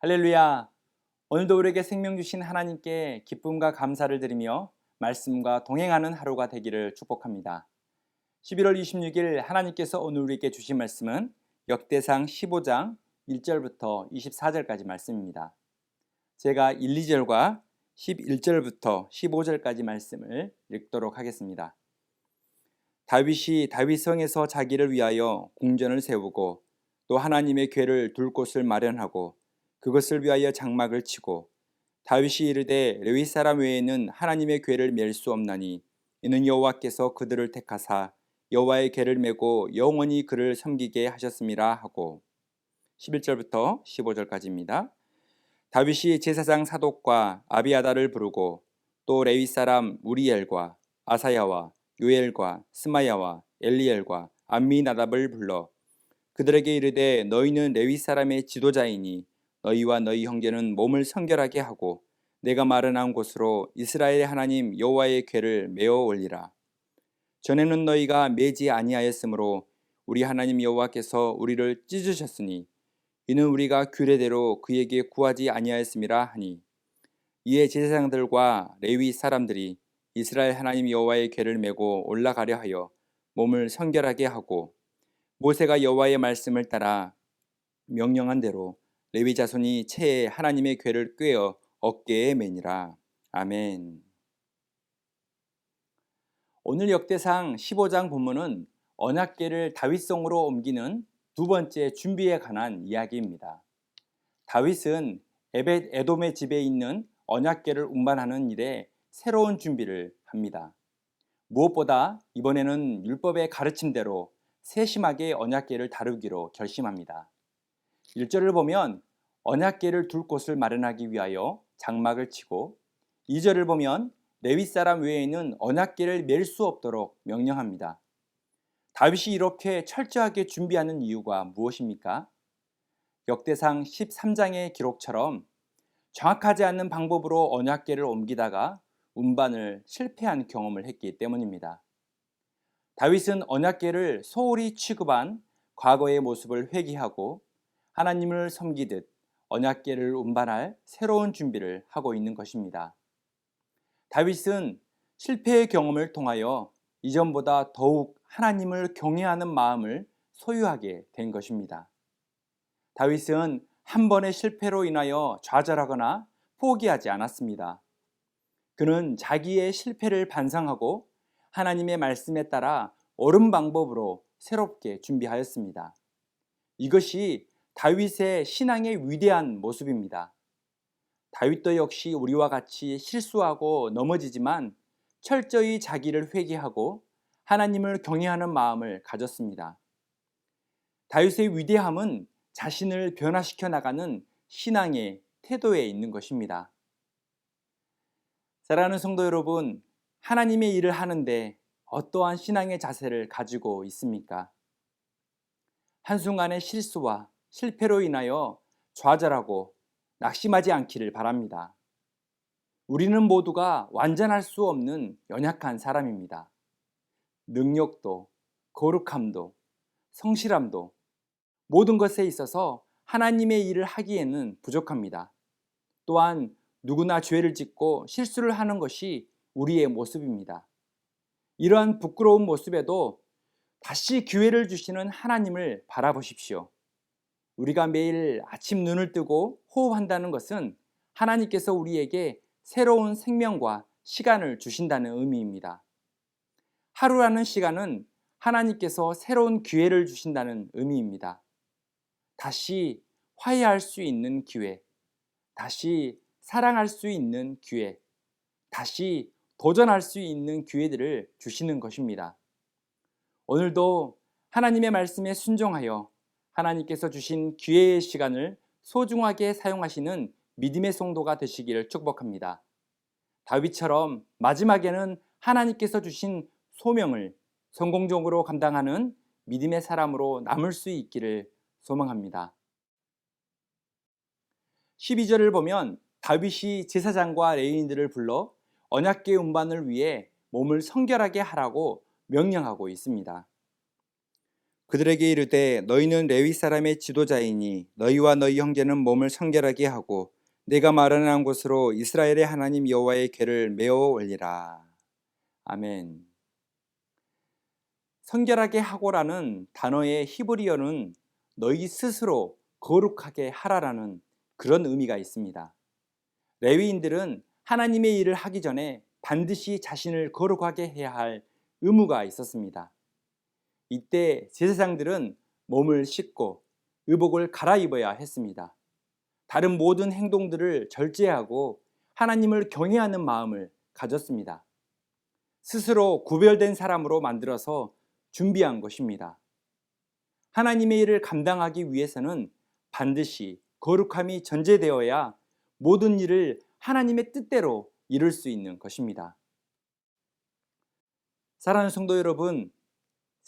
할렐루야! 오늘도 우리에게 생명 주신 하나님께 기쁨과 감사를 드리며 말씀과 동행하는 하루가 되기를 축복합니다. 11월 26일 하나님께서 오늘 우리에게 주신 말씀은 역대상 15장 1절부터 24절까지 말씀입니다. 제가 1, 2절과 11절부터 15절까지 말씀을 읽도록 하겠습니다. 다윗이 다윗성에서 자기를 위하여 궁전을 세우고 또 하나님의 궤를 둘 곳을 마련하고 그것을 위하여 장막을 치고 다윗이 이르되 레위 사람 외에는 하나님의 궤를 맬 수 없나니 이는 여호와께서 그들을 택하사 여호와의 궤를 메고 영원히 그를 섬기게 하셨음이라 하고 11절부터 15절까지입니다. 다윗이 제사장 사독과 아비아다를 부르고 또 레위 사람 우리엘과 아사야와 요엘과 스마야와 엘리엘과 암미나답을 불러 그들에게 이르되 너희는 레위 사람의 지도자이니 너희와 너희 형제는 몸을 성결하게 하고 내가 마련한 곳으로 이스라엘의 하나님 여호와의 궤를 메어 올리라. 전에는 너희가 매지 아니하였으므로 우리 하나님 여호와께서 우리를 찢으셨으니 이는 우리가 규례대로 그에게 구하지 아니하였음이라 하니 이에 제사장들과 레위 사람들이 이스라엘 하나님 여호와의 궤를 메고 올라가려 하여 몸을 성결하게 하고 모세가 여호와의 말씀을 따라 명령한 대로 레위 자손이 채에 하나님의 궤를 꿰어 어깨에 매니라. 아멘. 오늘 역대상 15장 본문은 언약궤를 다윗성으로 옮기는 두 번째 준비에 관한 이야기입니다. 다윗은 에벳 에돔의 집에 있는 언약궤를 운반하는 일에 새로운 준비를 합니다. 무엇보다 이번에는 율법의 가르침대로 세심하게 언약궤를 다루기로 결심합니다. 1절을 보면 언약궤를 둘 곳을 마련하기 위하여 장막을 치고 2절을 보면 레위 사람 외에는 언약궤를 맬 수 없도록 명령합니다. 다윗이 이렇게 철저하게 준비하는 이유가 무엇입니까? 역대상 13장의 기록처럼 정확하지 않는 방법으로 언약궤를 옮기다가 운반을 실패한 경험을 했기 때문입니다. 다윗은 언약궤를 소홀히 취급한 과거의 모습을 회개하고 하나님을 섬기듯 언약궤를 운반할 새로운 준비를 하고 있는 것입니다. 다윗은 실패의 경험을 통하여 이전보다 더욱 하나님을 경외하는 마음을 소유하게 된 것입니다. 다윗은 한 번의 실패로 인하여 좌절하거나 포기하지 않았습니다. 그는 자기의 실패를 반성하고 하나님의 말씀에 따라 옳은 방법으로 새롭게 준비하였습니다. 이것이 다윗의 신앙의 위대한 모습입니다. 다윗도 역시 우리와 같이 실수하고 넘어지지만 철저히 자기를 회개하고 하나님을 경외하는 마음을 가졌습니다. 다윗의 위대함은 자신을 변화시켜 나가는 신앙의 태도에 있는 것입니다. 사랑하는 성도 여러분, 하나님의 일을 하는데 어떠한 신앙의 자세를 가지고 있습니까? 한순간의 실수와 실패로 인하여 좌절하고 낙심하지 않기를 바랍니다. 우리는 모두가 완전할 수 없는 연약한 사람입니다. 능력도, 거룩함도, 성실함도 모든 것에 있어서 하나님의 일을 하기에는 부족합니다. 또한 누구나 죄를 짓고 실수를 하는 것이 우리의 모습입니다. 이러한 부끄러운 모습에도 다시 기회를 주시는 하나님을 바라보십시오. 우리가 매일 아침 눈을 뜨고 호흡한다는 것은 하나님께서 우리에게 새로운 생명과 시간을 주신다는 의미입니다. 하루라는 시간은 하나님께서 새로운 기회를 주신다는 의미입니다. 다시 화해할 수 있는 기회, 다시 사랑할 수 있는 기회, 다시 도전할 수 있는 기회들을 주시는 것입니다. 오늘도 하나님의 말씀에 순종하여 하나님께서 주신 기회의 시간을 소중하게 사용하시는 믿음의 성도가 되시기를 축복합니다. 다윗처럼 마지막에는 하나님께서 주신 소명을 성공적으로 감당하는 믿음의 사람으로 남을 수 있기를 소망합니다. 12절을 보면 다윗이 제사장과 레위인들을 불러 언약궤 운반을 위해 몸을 성결하게 하라고 명령하고 있습니다. 그들에게 이르되 너희는 레위 사람의 지도자이니 너희와 너희 형제는 몸을 성결하게 하고 내가 마련한 곳으로 이스라엘의 하나님 여호와의 궤를 메어 올리라. 아멘. 성결하게 하고라는 단어의 히브리어는 너희 스스로 거룩하게 하라라는 그런 의미가 있습니다. 레위인들은 하나님의 일을 하기 전에 반드시 자신을 거룩하게 해야 할 의무가 있었습니다. 이때 제사장들은 몸을 씻고 의복을 갈아입어야 했습니다. 다른 모든 행동들을 절제하고 하나님을 경외하는 마음을 가졌습니다. 스스로 구별된 사람으로 만들어서 준비한 것입니다. 하나님의 일을 감당하기 위해서는 반드시 거룩함이 전제되어야 모든 일을 하나님의 뜻대로 이룰 수 있는 것입니다. 사랑하는 성도 여러분,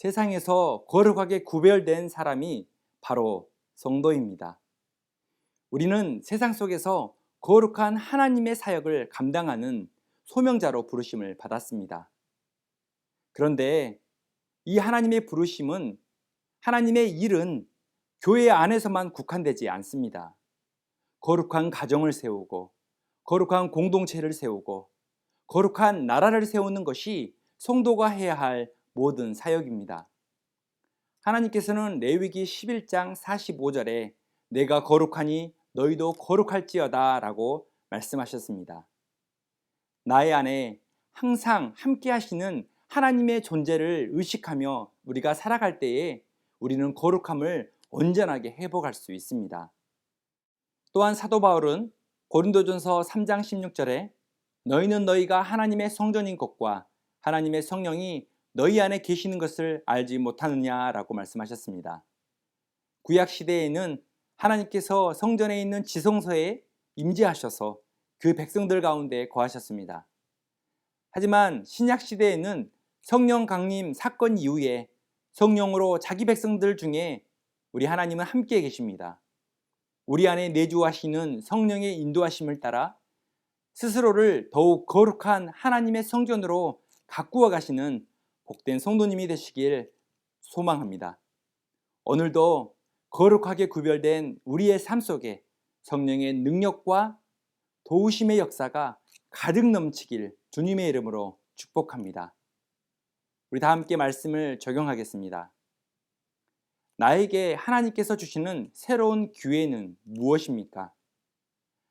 세상에서 거룩하게 구별된 사람이 바로 성도입니다. 우리는 세상 속에서 거룩한 하나님의 사역을 감당하는 소명자로 부르심을 받았습니다. 그런데 이 하나님의 부르심은, 하나님의 일은 교회 안에서만 국한되지 않습니다. 거룩한 가정을 세우고 거룩한 공동체를 세우고 거룩한 나라를 세우는 것이 성도가 해야 할 모든 사역입니다. 하나님께서는 레위기 11장 45절에 내가 거룩하니 너희도 거룩할지어다 라고 말씀하셨습니다. 나의 안에 항상 함께 하시는 하나님의 존재를 의식하며 우리가 살아갈 때에 우리는 거룩함을 온전하게 회복할 수 있습니다. 또한 사도 바울은 고린도전서 3장 16절에 너희는 너희가 하나님의 성전인 것과 하나님의 성령이 너희 안에 계시는 것을 알지 못하느냐라고 말씀하셨습니다. 구약 시대에는 하나님께서 성전에 있는 지성소에 임재하셔서 그 백성들 가운데 거하셨습니다. 하지만 신약 시대에는 성령 강림 사건 이후에 성령으로 자기 백성들 중에 우리 하나님은 함께 계십니다. 우리 안에 내주하시는 성령의 인도하심을 따라 스스로를 더욱 거룩한 하나님의 성전으로 가꾸어 가시는 복된 성도님이 되시길 소망합니다. 오늘도 거룩하게 구별된 우리의 삶 속에 성령의 능력과 도우심의 역사가 가득 넘치길 주님의 이름으로 축복합니다. 우리 다 함께 말씀을 적용하겠습니다. 나에게 하나님께서 주시는 새로운 기회는 무엇입니까?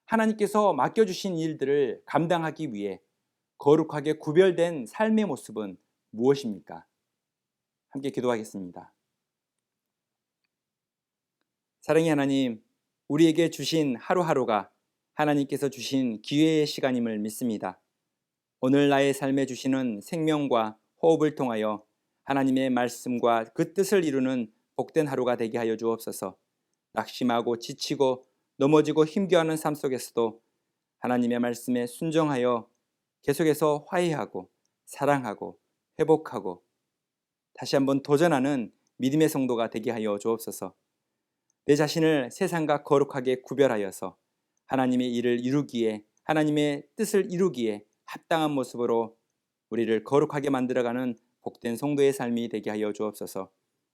하나님께서 맡겨주신 일들을 감당하기 위해 거룩하게 구별된 삶의 모습은 무엇입니까? 함께 기도하겠습니다. 사랑의 하나님, 우리에게 주신 하루하루가 하나님께서 주신 기회의 시간임을 믿습니다. 오늘 나의 삶에 주시는 생명과 호흡을 통하여 하나님의 말씀과 그 뜻을 이루는 복된 하루가 되게 하여 주옵소서. 낙심하고 지치고 넘어지고 힘겨워하는 삶 속에서도 하나님의 말씀에 순종하여 계속해서 화해하고 사랑하고 회복하고 다시 한번 도전하는 믿음의 성도가 되게 하여 주옵소서. 내 자신을 세상과 거룩하게 구별하여서 하나님의 일을 이루기에, 하나님의 뜻을 이루기에 합당한 모습으로 우리를 거룩하게 만들어가는 복된 성도의 삶이 되게 하여 주옵소서.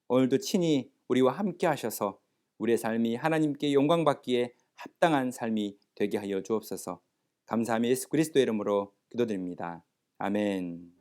오늘도 친히 우리와 함께 하셔서 우리의 삶이 하나님께 영광받기에 합당한 삶이 되게 하여 주옵소서. 감사하며 예수 그리스도의 이름으로 기도드립니다. 아멘.